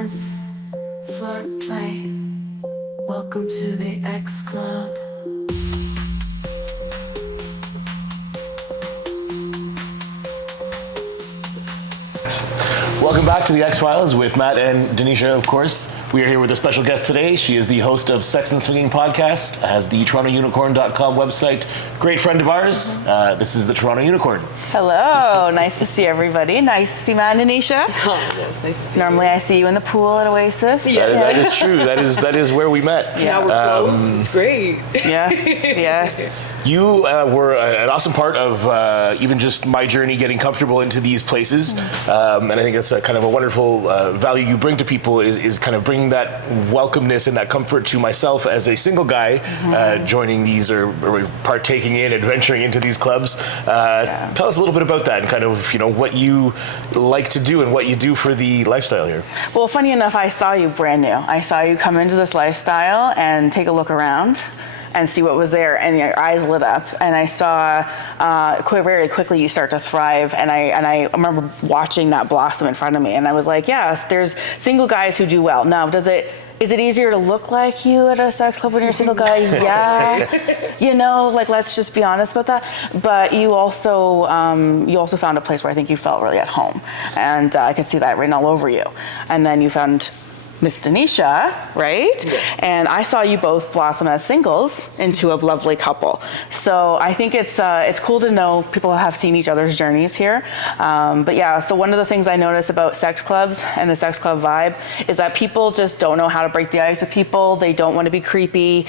dance, foreplay. Welcome to the X Club. Welcome back to the X-Files with Matt and Denisha, of course. We are here with a special guest today. She is the host of Sex and Swinging Podcast, has the TorontoUnicorn.com website. Great friend of ours. This is the Toronto Unicorn. Hello, nice to see everybody. Nice to see Matt and Denisha. Oh, yes, nice to see Normally I see you in the pool at Oasis. Yeah. That is true. That is where we met. Yeah, we're close. It's great. Yes, yes. You were an awesome part of even just my journey getting comfortable into these places. And I think that's a kind of a wonderful value you bring to people is kind of bringing that welcomeness and that comfort to myself as a single guy joining these or partaking in, adventuring into these clubs. Tell us a little bit about that and kind of, what you like to do and what you do for the lifestyle here. Well, funny enough, I saw you brand new. I saw you come into this lifestyle and take a look around and see what was there, and your eyes lit up, and I saw very quickly you start to thrive, and I remember watching that blossom in front of me, and I was like, yes, there's single guys who do well. Now, is it easier to look like you at a sex club when you're a single guy? Yeah. Let's just be honest about that. But you also found a place where I think you felt really at home, and I can see that written all over you. And then you found Miss Denisha, right? Yes. And I saw you both blossom as singles into a lovely couple. So I think it's cool to know people have seen each other's journeys here. But yeah, so one of the things I notice about sex clubs and the sex club vibe is that people just don't know how to break the ice with people. They don't want to be creepy.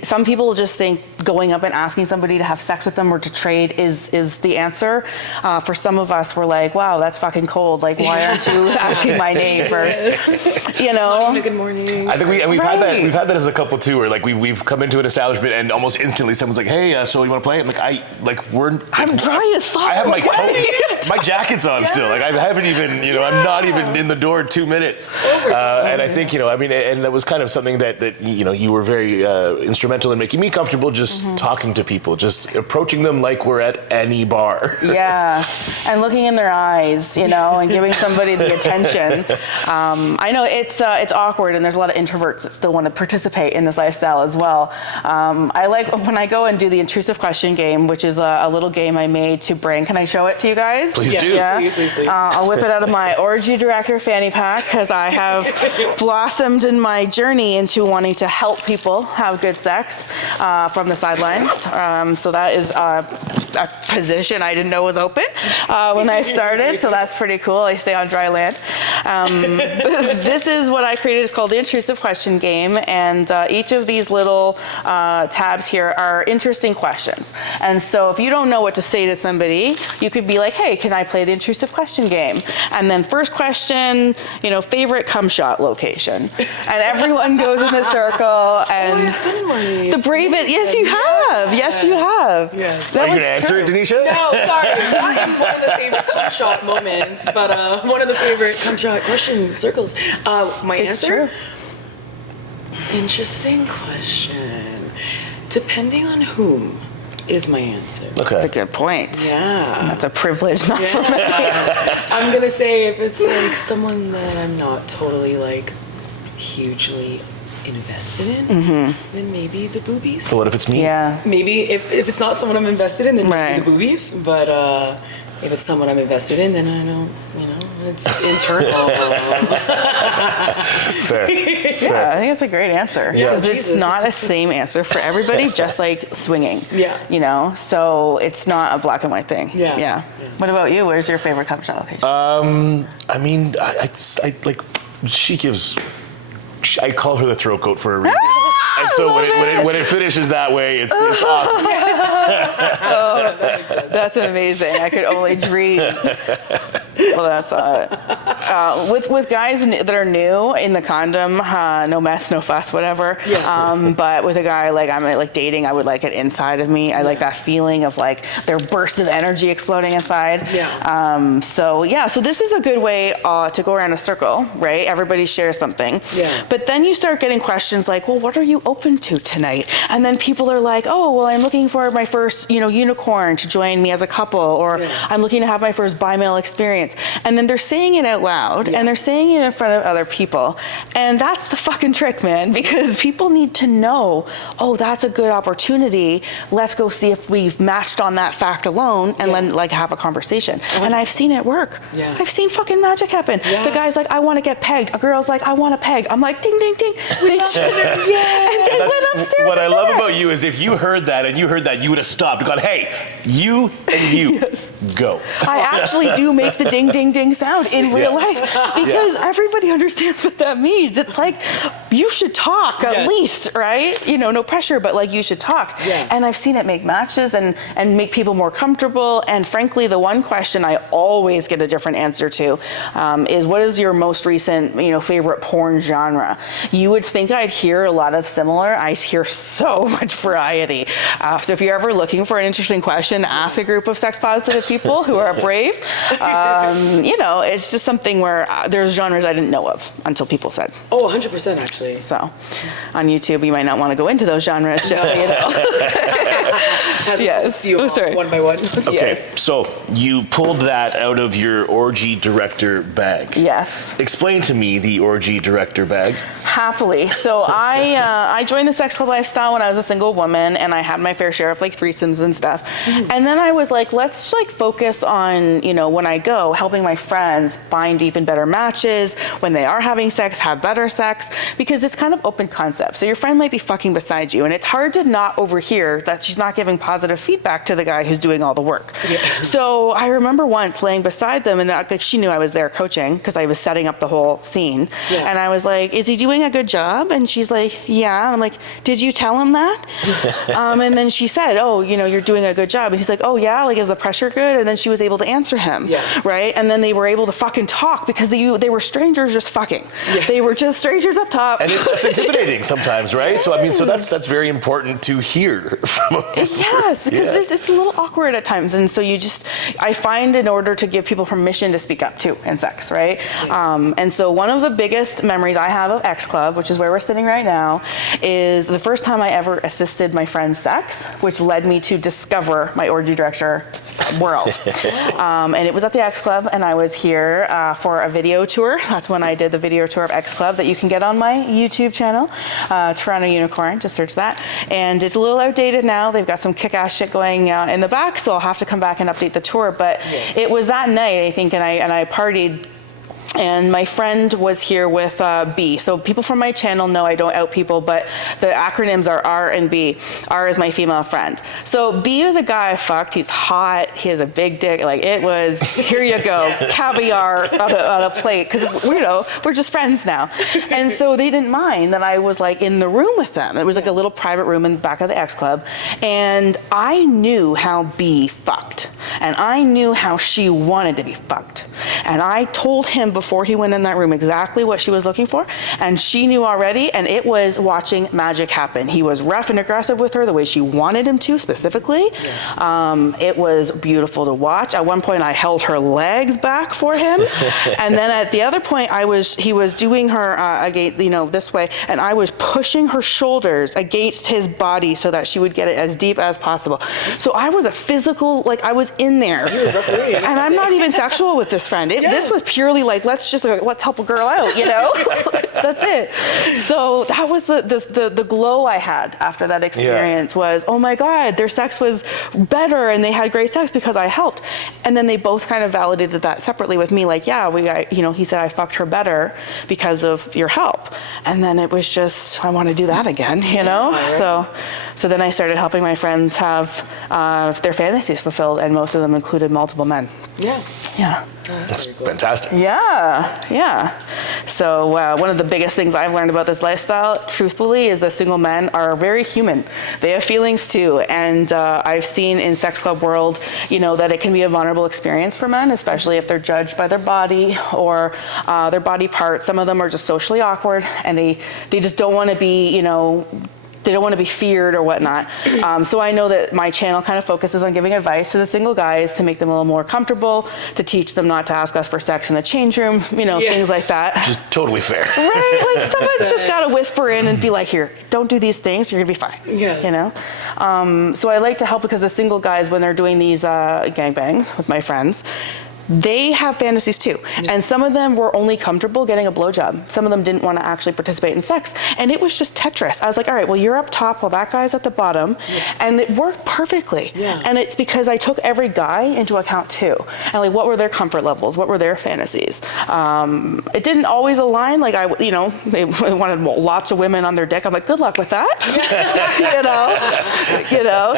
Some people just think going up and asking somebody to have sex with them or to trade is the answer. For some of us, we're like, wow, that's fucking cold. Like, why aren't you asking my name first? Good morning. I think we've had that. We've had that as a couple too, where like we've come into an establishment and almost instantly someone's like, "Hey, so you want to play?" I'm I'm dry as fuck. I have my coat, my jacket's on still. Like I haven't even, I'm not even in the door 2 minutes. And I think, and that was kind of something that you were very instrumental in making me comfortable, just talking to people, just approaching them like we're at any bar. Yeah, and looking in their eyes, and giving somebody the attention. I know it's awkward, and there's a lot of introverts that still want to participate in this lifestyle as well. I like when I go and do the intrusive question game, which is a little game I made to bring. Can I show it to you guys? Please do. Yeah. Please. I'll whip it out of my Orgy Director fanny pack because I have blossomed in my journey into wanting to help people have good sex from the sidelines. So that is a position I didn't know was open when I started, so that's pretty cool. I stay on dry land. This is what I created. It's called the intrusive question game, and each of these little tabs here are interesting questions. And so if you don't know what to say to somebody, you could be like, hey, can I play the intrusive question game? And then first question, favorite cum shot location. And everyone goes in a circle, and the bravest, yes you have. Yes you have. Yes. Are you going to answer it, Denisha? No, sorry. Not in one of the favorite cum shot moments, but one of the favorite cum shot question circles. My It's answer? true. Interesting question. Depending on whom is my answer. Okay. That's a good point. Yeah. That's a privilege, not for me. I'm going to say if it's like someone that I'm not totally like hugely invested in, then maybe the boobies. So what if it's me? Yeah. Maybe if it's not someone I'm invested in, then maybe Right. the boobies. But if it's someone I'm invested in, then I don't, it's internal. Fair. Yeah, I think it's a great answer. Yeah. Because it's not a same answer for everybody, just like swinging. Yeah. So it's not a black and white thing. Yeah. What about you? Where's your favorite cum shot location? I call her the throat goat for a reason. And so when it finishes that way, it's awesome. That's amazing. I could only dream. Well, that's with guys that are new in the condom, no mess, no fuss, whatever. Yeah. But with a guy like I'm like dating, I would like it inside of me. I like that feeling of like their burst of energy exploding inside. Yeah. So this is a good way to go around a circle, right? Everybody shares something. Yeah. But then you start getting questions like, well, what are you open to tonight? And then people are like, oh, well, I'm looking for my first, unicorn to join me as a couple, or I'm looking to have my first bi-male experience. and then they're saying it out loud, and they're saying it in front of other people. And that's the fucking trick, man, because people need to know, oh, that's a good opportunity. Let's go see if we've matched on that fact alone, and then like have a conversation. And I've seen it work. Yeah. I've seen fucking magic happen. The guy's like, I want to get pegged. A girl's like, I want to peg. I'm like, ding, ding, ding. They and they went upstairs. What I and love did it. about you is if you heard that and you heard that, you would have stopped and gone, hey, you and you, go. I actually do make the ding, ding, ding sound in real life because everybody understands what that means. It's like, you should talk at least, right? You know, no pressure, but like you should talk. And I've seen it make matches and make people more comfortable. And frankly, the one question I always get a different answer to is, what is your most recent, favorite porn genre? You would think I'd hear a lot of similar. I hear so much variety. So if you're ever looking for an interesting question, ask a group of sex positive people who are brave. It's just something where there's genres I didn't know of until people said. Oh, 100% actually. So on YouTube, you might not want to go into those genres, just so you know. Yes. Oh, sorry. One by one. Okay, so you pulled that out of your orgy director bag. Yes. Explain to me the orgy director bag. Happily. So I joined the sex club lifestyle when I was a single woman, and I had my fair share of like threesomes and stuff. And then I was like, let's like focus on, when I go, helping my friends find even better matches, when they are having sex, have better sex, because it's kind of open concept. So your friend might be fucking beside you, and it's hard to not overhear that she's not giving positive feedback to the guy who's doing all the work. So I remember once laying beside them, and like she knew I was there coaching because I was setting up the whole scene. And I was like, is he doing a good job? And she's like, yeah. And I'm like, did you tell him that? And then she said, oh, you're doing a good job. And he's like, oh yeah, like is the pressure good? And then she was able to answer him, right? And then they were able to fucking talk because they were strangers just fucking. They were just strangers up top. And that's intimidating sometimes, right? So I mean, so that's very important to hear. Yes, because it's a little awkward at times. And so I find in order to give people permission to speak up too in sex, right? And so one of the biggest memories I have of X Club, which is where we're sitting right now, is the first time I ever assisted my friend's sex, which led me to discover my orgy director world. And it was at the X Club, and I was here for a video tour. That's when I did the video tour of X Club that you can get on my YouTube channel, TorontoUnicorn, just search that. And it's a little outdated now. They've got some kick-ass shit going in the back, so I'll have to come back and update the tour. But it was that night, I think, and I partied. And my friend was here with B. So people from my channel know I don't out people, but the acronyms are R and B. R is my female friend. So B is a guy I fucked. He's hot. He has a big dick. Like it was, here you go, caviar on a plate. Because we're just friends now. And so they didn't mind that I was like in the room with them. It was like a little private room in the back of the X Club. And I knew how B fucked. And I knew how she wanted to be fucked. And I told him before he went in that room exactly what she was looking for, and she knew already, and it was watching magic happen. He was rough and aggressive with her the way she wanted him to, specifically. It was beautiful to watch. At one point I held her legs back for him, and then at the other point he was doing her against, this way, and I was pushing her shoulders against his body so that she would get it as deep as possible. So I was a physical, like I was in there. And I'm not even sexual with this friend. This was purely like, let's help a girl out, That's it. So that was the glow I had after that experience was, oh my God, their sex was better and they had great sex because I helped. And then they both kind of validated that separately with me, like, he said I fucked her better because of your help. And then it was just, I want to do that again, So then I started helping my friends have their fantasies fulfilled, and most of them included multiple men. Yeah. That's fantastic. Yeah. So one of the biggest things I've learned about this lifestyle, truthfully, is that single men are very human. They have feelings too. And I've seen in sex club world, that it can be a vulnerable experience for men, especially if they're judged by their body or their body parts. Some of them are just socially awkward, and they just don't want to be, they don't want to be feared or whatnot. So I know that my channel kind of focuses on giving advice to the single guys to make them a little more comfortable, to teach them not to ask us for sex in the change room, things like that. Which is totally fair. Right? Like somebody's just got to whisper in and be like, here, don't do these things, you're going to be fine. So I like to help because the single guys, when they're doing these gangbangs with my friends, they have fantasies too. And some of them were only comfortable getting a blowjob. Some of them didn't want to actually participate in sex. And it was just Tetris. I was like, all right, well, you're up top while that guy's at the bottom. And it worked perfectly. And it's because I took every guy into account too. And like, what were their comfort levels? What were their fantasies? It didn't always align. Like they wanted lots of women on their dick. I'm like, good luck with that.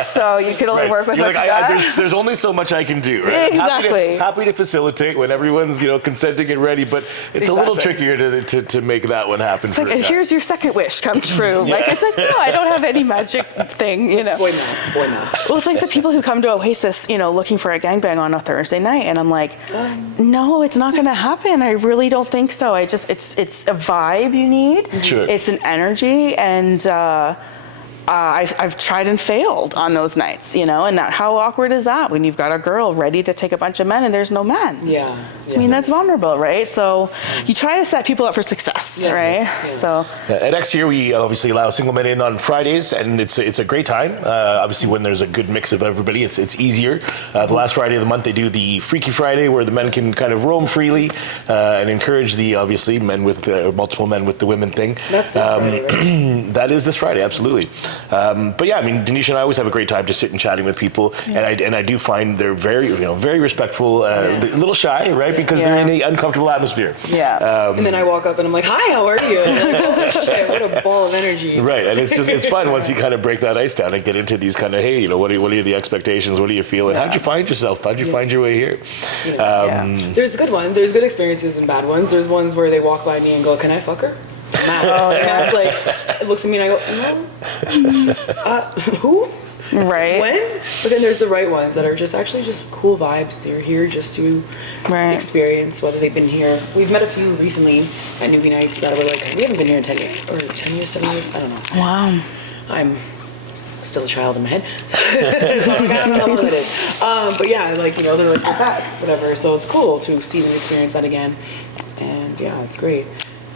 So you can only work with what you got. There's only so much I can do, right? Exactly. Happy to facilitate when everyone's consenting and ready, but it's a little trickier to make that one happen. It's like, and here's your second wish come true. Like it's like, no, I don't have any magic thing, Boy, no. Well, it's like the people who come to Oasis, looking for a gangbang on a Thursday night, and I'm like, no, it's not going to happen. I really don't think so. It's a vibe you need. Sure. It's an energy, and I've tried and failed on those nights, and how awkward is that when you've got a girl ready to take a bunch of men and there's no men? Yeah. I mean, that's vulnerable, right? So you try to set people up for success, right? Yeah. So at X here, we obviously allow single men in on Fridays, and it's a great time. Obviously, when there's a good mix of everybody, it's easier. The last Friday of the month, they do the Freaky Friday, where the men can kind of roam freely and encourage the obviously men with multiple men with the women thing. That's this Friday, right? That is this Friday, absolutely. But yeah, I mean, Denisha and I always have a great time just sitting chatting with people, and I do find they're very very respectful, a little shy, right? Because they're in an uncomfortable atmosphere. And then I walk up and I'm like, hi, how are you? And they're like, oh shit, what a ball of energy. Right, and it's fun once you kind of break that ice down and get into these kind of, hey, what are the expectations? What do you feel? And how'd you find yourself? How'd you find your way here? There's good ones. There's good experiences and bad ones. There's ones where they walk by me and go, can I fuck her? And it's like, it looks at me and I go, no. Who? right. When? But then there's the right ones that are just actually just cool vibes. They're here just to experience, whether they've been here. We've met a few recently at Newbie Nights that were like, we haven't been here in 10 years, or 10 years, 7 years, I don't know. Wow. I'm still a child in my head, so I'm like, I don't know how long that is. But yeah, like, they're like, we're back, whatever. So it's cool to see them experience that again. And yeah, it's great.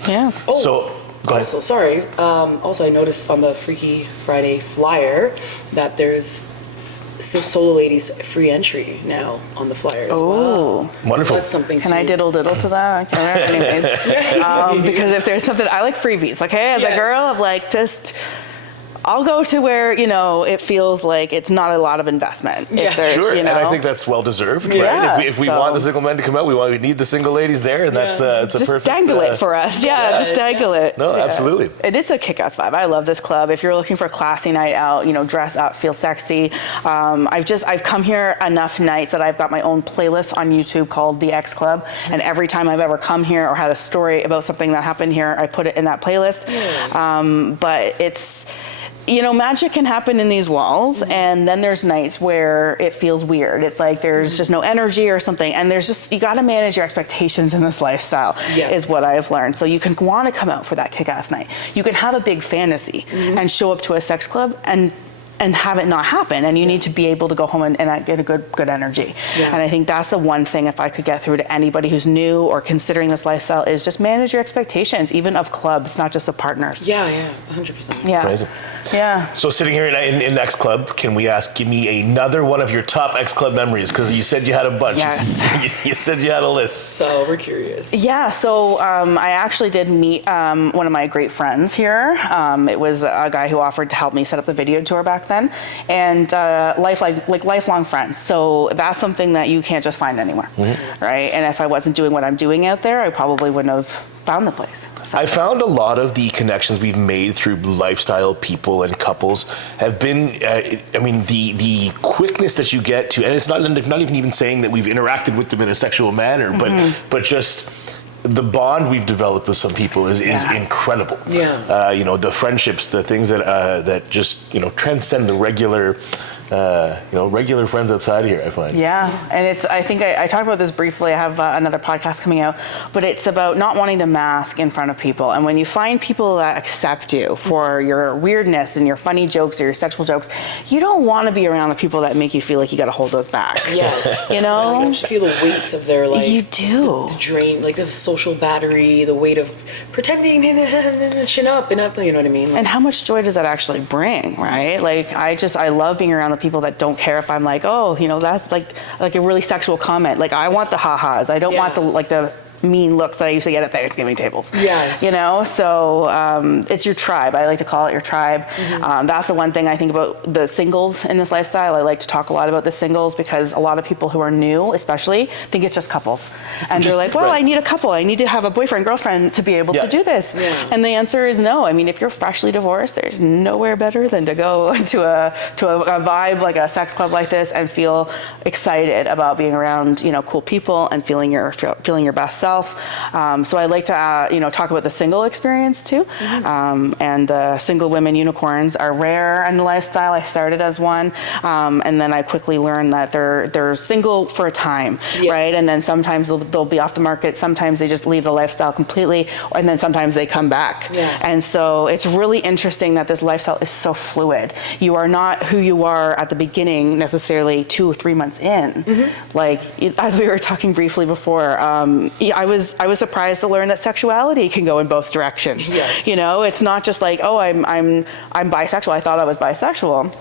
Yeah. Oh, So, go ahead. Also, sorry. Also, I noticed on the Freaky Friday flyer that there's solo ladies free entry now on the flyer as well. Wonderful. So that's something. Can I diddle to that? I can't remember. Anyways, because if there's something, I like freebies. Like, hey, as a girl, I'm like, I'll go to where, it feels like it's not a lot of investment. Yeah, sure. And I think that's well deserved, right? If we want the single men to come out, we need the single ladies there, and that's it's a just perfect. dangle it for us. Just dangle it. No, absolutely. It is a kick-ass vibe. I love this club. If you're looking for a classy night out, dress up, feel sexy. I've come here enough nights that I've got my own playlist on YouTube called The X Club, and every time I've ever come here or had a story about something that happened here, I put it in that playlist. But it's. Magic can happen in these walls, and then there's nights where it feels weird. It's like there's just no energy or something, and you got to manage your expectations in this lifestyle, is what I've learned. So you can want to come out for that kick-ass night. You can have a big fantasy and show up to a sex club and have it not happen, and you need to be able to go home and get a good energy. And I think that's the one thing, if I could get through to anybody who's new or considering this lifestyle, is just manage your expectations, even of clubs, not just of partners. 100%. Yeah. Amazing. Yeah. So sitting here in X Club, can we give me another one of your top X Club memories? Because you said you had a bunch. Yes. You said you had a list. So we're curious. Yeah, so I actually did meet one of my great friends here. It was a guy who offered to help me set up the video tour back then, and lifelong friends. So that's something that you can't just find anywhere, right? And if I wasn't doing what I'm doing out there, I probably wouldn't have found the place. I found a lot of the connections we've made through lifestyle people and couples have been, the quickness that you get to, and it's not even saying that we've interacted with them in a sexual manner, but just the bond we've developed with some people is incredible. Yeah. The friendships, the things that just transcend the regular. Regular friends outside of here, I find. Yeah, and I think I talked about this briefly. I have another podcast coming out, but it's about not wanting to mask in front of people. And when you find people that accept you for your weirdness and your funny jokes or your sexual jokes, you don't want to be around the people that make you feel like you got to hold those back. Yes. You feel the weight of their you do. The drain, like the social battery, the weight of pretending to chin up and up. You know what I mean? And how much joy does that actually bring, right? Like I love being around the people that don't care if I'm like, oh, you know, that's like a really sexual comment. Like, I want the ha-has. I don't want the mean looks that I used to get at Thanksgiving tables. Yes. You know, so it's your tribe. I like to call it your tribe. That's the one thing I think about the singles in this lifestyle. I like to talk a lot about the singles because a lot of people who are new, especially, think it's just couples. And they're like, well, I need a couple. I need to have a boyfriend, girlfriend to be able to do this. Yeah. And the answer is no. I mean, if you're freshly divorced, there's nowhere better than to go to a vibe like a sex club like this and feel excited about being around, you know, cool people and feeling your best self. So I like to, you know, talk about the single experience too. And single women unicorns are rare in the lifestyle. I started as one, and then I quickly learned that they're single for a time, right? And then sometimes they'll be off the market. Sometimes they just leave the lifestyle completely, and then sometimes they come back. And so it's really interesting that this lifestyle is so fluid. You are not who you are at the beginning necessarily 2 or 3 months in. Like, as we were talking briefly before, I was surprised to learn that sexuality can go in both directions. You know, it's not just like, oh, I'm bisexual. I thought I was bisexual,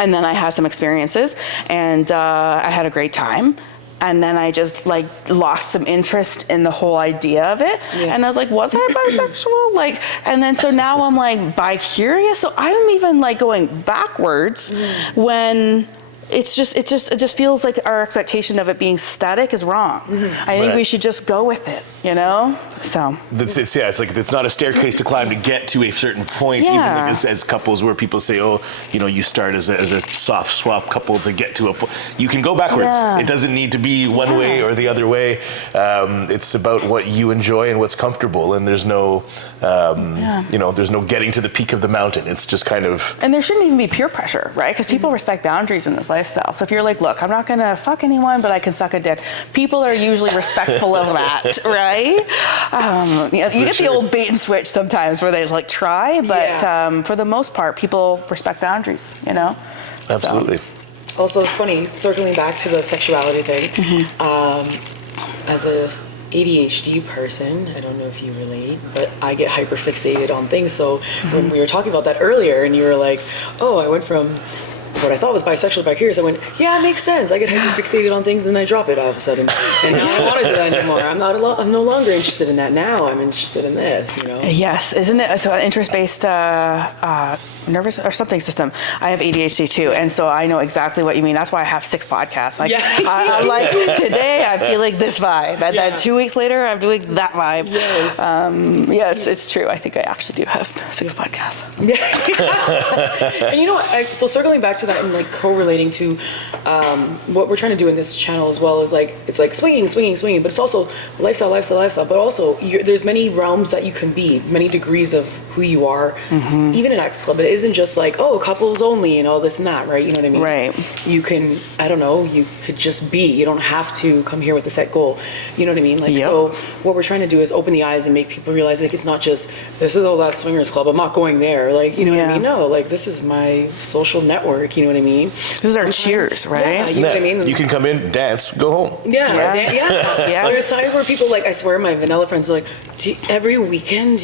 and then I had some experiences, and I had a great time. And then I just like lost some interest in the whole idea of it. And I was like, was I bisexual? Like, and then so now I'm like bi-curious. So I'm even like going backwards when it just feels like our expectation of it being static is wrong. I think we should just go with it, you know? So it's like it's not a staircase to climb to get to a certain point. Even like as couples, where people say, oh, you know, you start as a soft swap couple to get to a point. You can go backwards. It doesn't need to be one way or the other way. It's about what you enjoy and what's comfortable, and there's no you know, there's no getting to the peak of the mountain. It's just kind of, and there shouldn't even be peer pressure, right? Because people respect boundaries in this lifestyle. So if you're like, look, I'm not gonna fuck anyone, but I can suck a dick, people are usually respectful of that, right? You get the old bait and switch sometimes where they like try, but for the most part, people respect boundaries, you know? absolutely. So. Also, it's funny, circling back to the sexuality thing, as a ADHD person, I don't know if you relate, but I get hyper fixated on things. So when we were talking about that earlier and you were like, oh, I went from what I thought was bisexual to bi-curious, I went, yeah, it makes sense. I get hyper fixated on things and I drop it all of a sudden. And I don't want to do that anymore. I'm no longer interested in that. Now I'm interested in this, you know? Yes, isn't it? So an interest-based nervous or something system. I have ADHD too, and so I know exactly what you mean. That's why I have 6 podcasts. Like, I'm like, today I feel like this vibe, and then 2 weeks later I'm doing that vibe. Yes. It's true. I think I actually do have 6 podcasts. And you know, so circling back to that and like correlating to what we're trying to do in this channel as well is like, it's like swinging, but it's also lifestyle, but also there's many realms that you can be, many degrees of who you are, even in X Club. It isn't just like, oh, couples only and all this and that, right? You know what I mean? Right. You can, I don't know, you could just be. You don't have to come here with a set goal. You know what I mean? Like, so what we're trying to do is open the eyes and make people realize, like, it's not just, this is that swingers club, I'm not going there. Like, you know what I mean? No, like, this is my social network, you know what I mean? This is our cheers, right? Yeah, you know what I mean? You can come in, dance, go home. There's times where people, like, I swear my vanilla friends are like, every weekend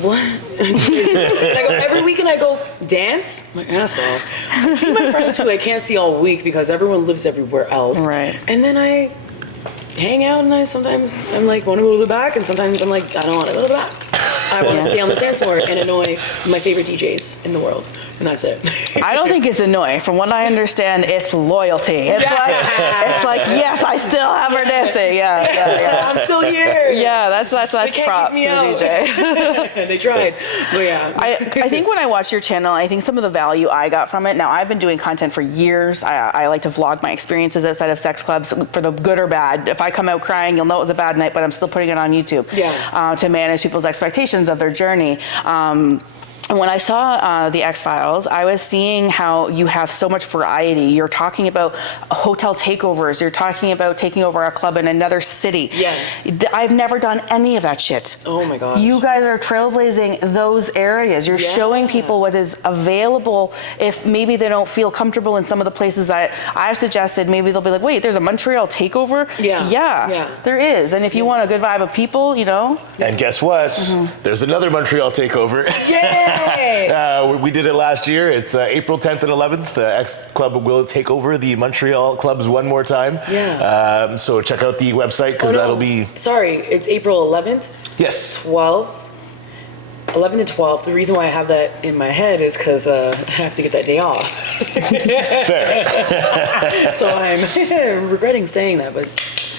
what? And I go, every weekend I go, dance? My ass off. I see my friends who I can't see all week because everyone lives everywhere else. Right. And then I hang out and sometimes I'm like, want to go to the back, and sometimes I'm like, I don't want to go to the back. I want to stay on the dance floor and annoy my favorite DJs in the world. And that's it. I don't think it's annoying. From what I understand, it's loyalty. It's like, yes, I still have her dancing. Yeah. I'm still here. Yeah, that's props to the DJ. They tried, but yeah. I think when I watched your channel, I think some of the value I got from it. Now, I've been doing content for years. I like to vlog my experiences outside of sex clubs, for the good or bad. If I come out crying, you'll know it was a bad night, but I'm still putting it on YouTube to manage people's expectations of their journey. And when I saw the X-Files, I was seeing how you have so much variety. You're talking about hotel takeovers. You're talking about taking over a club in another city. Yes. I've never done any of that shit. Oh my God. You guys are trailblazing those areas. You're showing people what is available if maybe they don't feel comfortable in some of the places that I've suggested. Maybe they'll be like, wait, there's a Montreal takeover? Yeah, there is. And if you want a good vibe of people, you know. And guess what? There's another Montreal takeover. Yeah. We did it last year. It's April 10th and 11th. The X Club will take over the Montreal clubs one more time. Yeah. So check out the website because that'll be... Sorry, it's April 11th? Yes. 12th? 11th and 12th. The reason why I have that in my head is because I have to get that day off. Fair. So I'm regretting saying that, but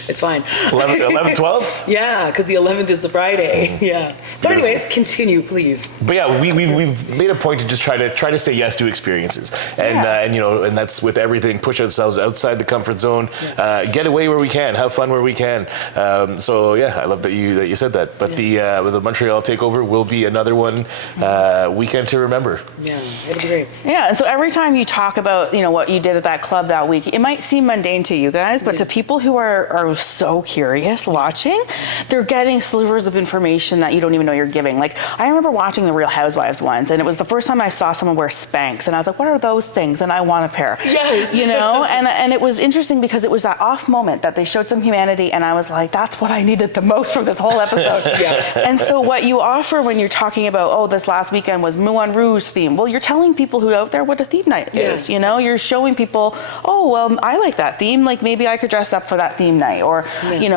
it's fine. 11th, 12th? Yeah, because the 11th is the Friday. Yeah. But anyways, continue, please. But yeah, we've made a point to just try to say yes to experiences, and you know, and that's with everything. Push ourselves outside the comfort zone, get away where we can, have fun where we can. So yeah, I love that you said that. But with the Montreal takeover will be another one weekend to remember. Yeah, it'll be great. Yeah, and so every time you talk about what you did at that club that week, it might seem mundane to you guys, but to people who are so curious watching, they're getting slivers of information that you don't even know you're giving. Like, I remember watching The Real Housewives once, and it was the first time I saw someone wear Spanx, and I was like, what are those things? And I want a pair. Yes. And it was interesting because it was that off moment that they showed some humanity, and I was like, that's what I needed the most from this whole episode. And so what you offer when you're talking about, this last weekend was Moulin Rouge theme, well, you're telling people who out there what a theme night is, You're showing people, I like that theme, like maybe I could dress up for that theme night, or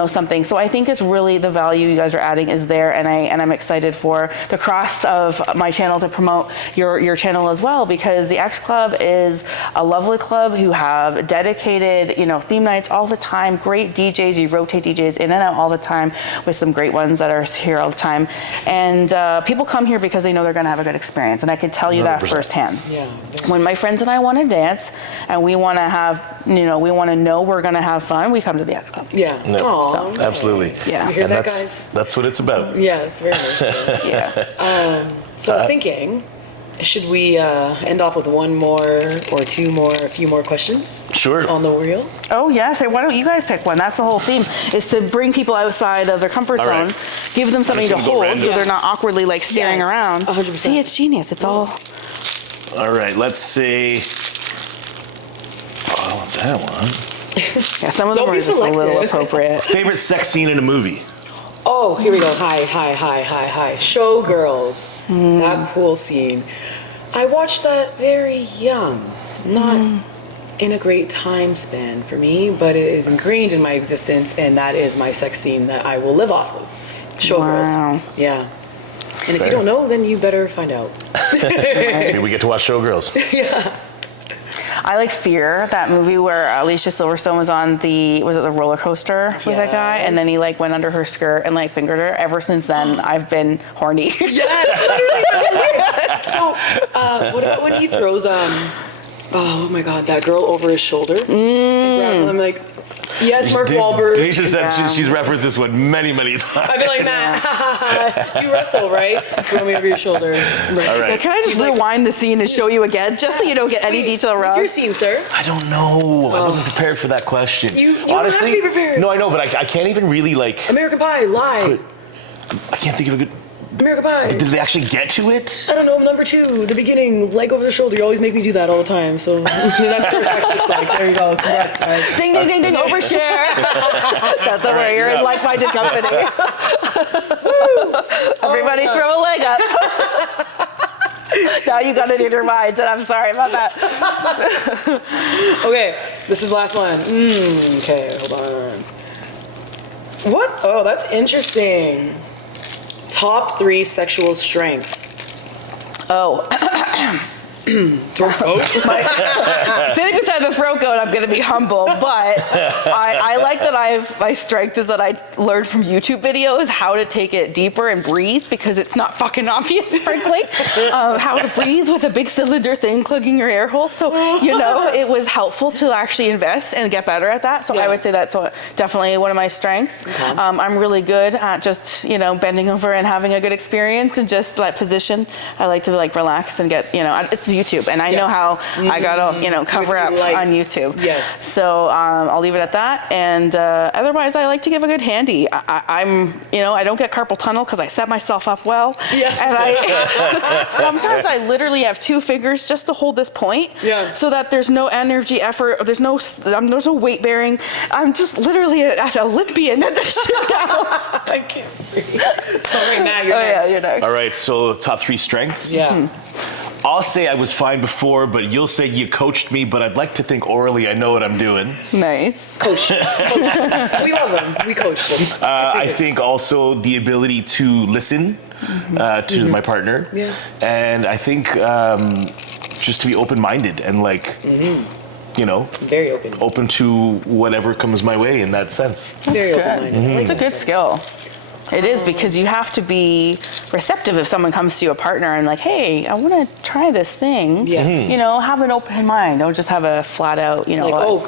something. So I think it's really the value you guys are adding is there, and I'm excited for the cross of my channel to promote your channel as well, because the X Club is a lovely club who have dedicated theme nights all the time, great DJs, you rotate DJs in and out all the time with some great ones that are here all the time, and people come here because they know they're going to have a good experience, and I can tell you 100%. That firsthand. When my friends and I want to dance and we want to have we want to know we're going to have fun, we come to the X Club. So, absolutely. You hear that, guys? That's what it's about. Yes, very much so. So I was thinking, should we end off with one more or two more, a few more questions? Sure. On the wheel? Oh, yes. Why don't you guys pick one? That's the whole theme, is to bring people outside of their comfort zone, give them something to hold so they're not awkwardly staring around. 100%. See, it's genius. It's all... All right, let's see. I want that one. Yeah, some of them are just a little appropriate. Favorite sex scene in a movie? Oh, here we go. Hi. Showgirls. That pool scene. I watched that very young. Not in a great time span for me, but it is ingrained in my existence, and that is my sex scene that I will live off of. Showgirls. Wow. Yeah. And if you don't know, then you better find out. Maybe we get to watch Showgirls. Yeah. I like Fear, that movie where Alicia Silverstone was on the roller coaster with that guy, and then he went under her skirt and fingered her. Ever since then, I've been horny. Yes. So, what about when he throws oh my God, that girl over his shoulder? And I'm like, yes, Mark Wahlberg. Denisha said she's referenced this one many, many times. I'd be like, Matt, you wrestle, right? Throw me over your shoulder. Right. All right. Yeah, can I just rewind the scene and show you again, just so you don't get any detail wrong? What's your scene, sir? I don't know. I wasn't prepared for that question. You Honestly, don't have to be prepared. No, I know, but I can't even really American Pie, lie. I can't think of a good... American Pie. Did they actually get to it? I don't know. Number 2, the beginning, leg over the shoulder. You always make me do that all the time. So that's what sex looks like. There you go. Congrats, guys. Ding, ding, ding, ding. Overshare. That's the way you're in like-minded company. Everybody throw a leg up. Now you got it in your mind, and I'm sorry about that. Okay, this is the last one. Okay, hold on. What? Oh, that's interesting. Top 3 sexual strengths. Oh. Throat coat? Sitting beside the throat goat, I'm going to be humble, but I like that my strength is that I learned from YouTube videos how to take it deeper and breathe, because it's not fucking obvious, frankly, how to breathe with a big cylinder thing plugging your air hole. So, it was helpful to actually invest and get better at that. So I would say that's definitely one of my strengths. Okay. I'm really good at just, bending over and having a good experience, and just that position. I like to relax and get, it's YouTube, and I know how I gotta, cover up on YouTube. Yes. So I'll leave it at that. And otherwise, I like to give a good handy. I'm, I don't get carpal tunnel because I set myself up well. Yeah. And I sometimes I literally have 2 fingers just to hold this point. Yeah. So that there's no energy effort. There's no weight bearing. I'm just literally an Olympian at this shit now. I can't breathe. All right, now you're next. Yeah, you're next. All right, so top 3 strengths. Yeah. I'll say I was fine before, but you'll say you coached me, but I'd like to think orally I know what I'm doing. Nice. Coach. We love him. We coached him. I think also the ability to listen to my partner. Yeah. And I think just to be open-minded and Very open. open to whatever comes my way in that sense. Very good. open-minded. I like It's a that. good skill. It is, because you have to be receptive if someone comes to you, a partner, and like, hey, I want to try this thing. Yes. Have an open mind. Don't just have a flat out, Like, no.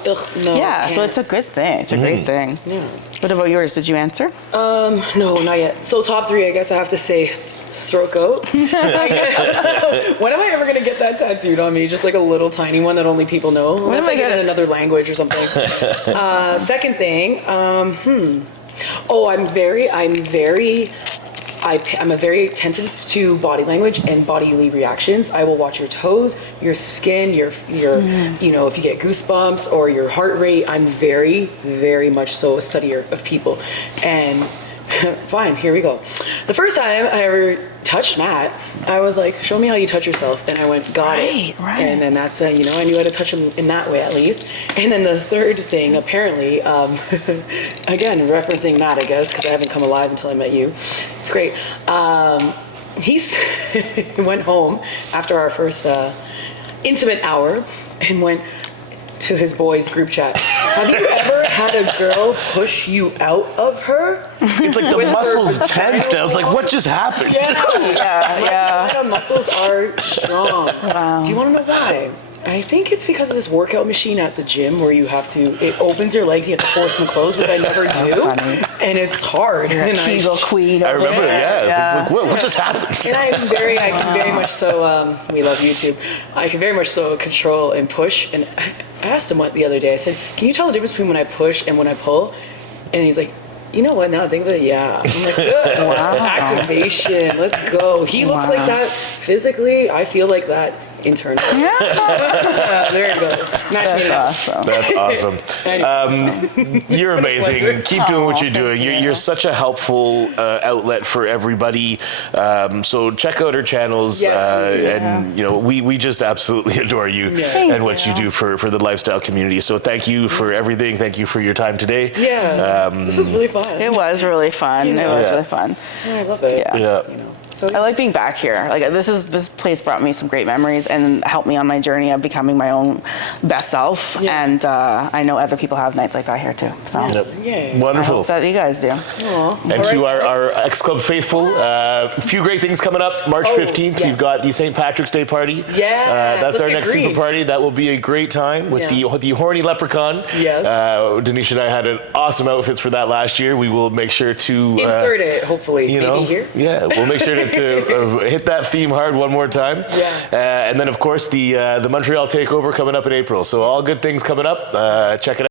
Yeah, so can't. it's a good thing. It's a great thing. Yeah. What about yours? Did you answer? No, not yet. So top 3, I guess I have to say, throat goat. When am I ever gonna get that tattooed on me? Just like a little tiny one that only people know. Unless am I I get it in gonna- another language or something. Second thing, I'm very attentive to body language and bodily reactions. I will watch your toes, your skin, your if you get goosebumps or your heart rate. I'm very, very much so a studier of people. And fine, here we go. The first time I ever touched Matt, I was like, show me how you touch yourself. And I went, got it. Right. And then that's, I knew how to touch him in that way at least. And then the third thing, apparently, again, referencing Matt, I guess, because I haven't come alive until I met you. It's great. He's went home after our first intimate hour and went to his boys' group chat. Have you ever had a girl push you out of her? It's like the With her muscles vagina tensed, and I was like, what just happened? Yeah. My muscles are strong. Wow. Do you want to know why? I think it's because of this workout machine at the gym where you have to, it opens your legs, you have to force them closed, which I never do. funny. And it's hard. And Kegel queen. I remember over that, there. yeah. It's like, what just happened? And I can very much so, we love YouTube. I can very much so control and push. And I asked him the other day, I said, can you tell the difference between when I push and when I pull? And he's like, you know what, now I think of it, yeah. I'm like, good. Wow. Activation, let's go. He looks like that physically. I feel like that internally. There you go. That's awesome. That's awesome. Anyway, You're amazing. pleasure. Keep doing what you're thank doing. you. You're such a helpful outlet for everybody. So check out her channels. Yes, and we just absolutely adore you Yeah. Thank and what you do for the lifestyle community. So thank you for everything. Thank you for your time today. yeah. This was really fun. It was really fun. It was Yeah. really fun. I love it. Yeah. Yeah. So I like being back here. Like this place brought me some great memories and helped me on my journey of becoming my own best self. Yeah. And I know other people have nights like that here too. So Yep. yeah. I Wonderful. hope that you guys do. Aw. And All to right. our X Club faithful, a few great things coming up. March 15th, we've yes. got the St. Patrick's Day party. Yeah, That's let's our get next green. super party. That will be a great time with the horny leprechaun. Yes. Denisha and I had an awesome outfits for that last year. We will make sure to Insert it, hopefully. Maybe here. Yeah, we'll make sure to hit that theme hard one more time. Yeah. And then of course the Montreal takeover coming up in April. So all good things coming up. Check it out.